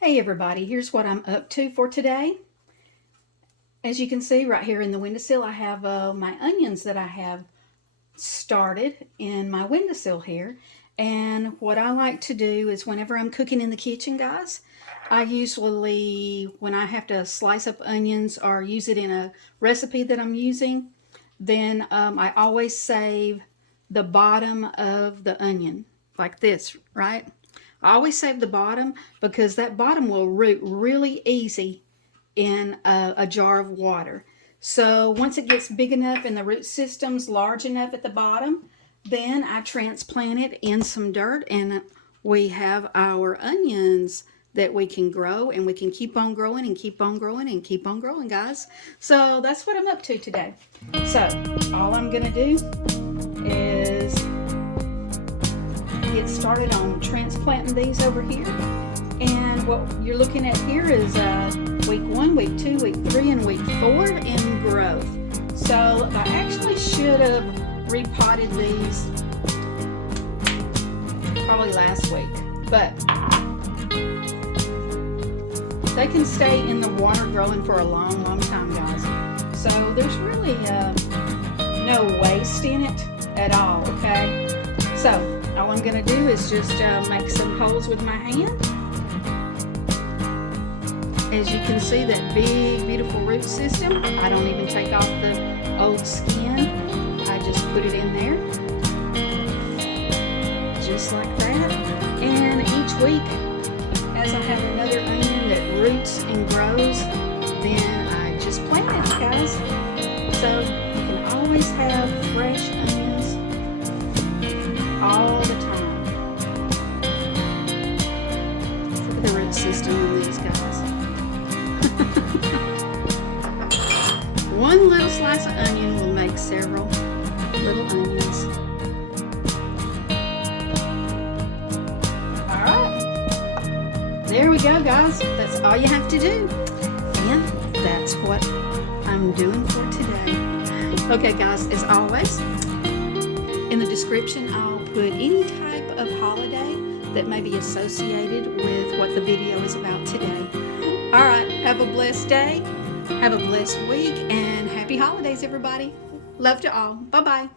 Hey everybody, here's what I'm up to for today. As you can see right here in the windowsill, I have my onions that I have started in my windowsill here. And what I like to do is whenever I'm cooking in the kitchen, guys, I usually, when I have to slice up onions or use it in a recipe that I'm using, then I always save the bottom of the onion like this, right? I always save the bottom because that bottom will root really easy in a jar of water. So once it gets big enough and the root system's large enough at the bottom, then I transplant it in some dirt and we have our onions that we can grow, and we can keep on growing and keep on growing and keep on growing, guys. So that's what I'm up to today. So all I'm gonna do is get started on transplanting these over here. And what you're looking at here is week 1, week 2, week 3, and week 4 in growth. So I actually should have repotted these probably last week, but they can stay in the water growing for a long, long time, guys. So there's really no waste in it at all, okay? So all I'm gonna do is just make some holes with my hand. As you can see, that big, beautiful root system, I don't even take off the old skin. I just put it in there, just like that. And each week, as I have another onion that roots and grows, then I just plant it, guys. So you can always have fresh onions all the time. Look at the root system on these guys. One little slice of onion will make several little onions. Alright, there we go, guys. That's all you have to do. And that's what I'm doing for today. Okay, guys, as always, in the description, I'll put any type of holiday that may be associated with what the video is about today. All right, have a blessed day, have a blessed week, and happy holidays, everybody. Love to all. Bye-bye.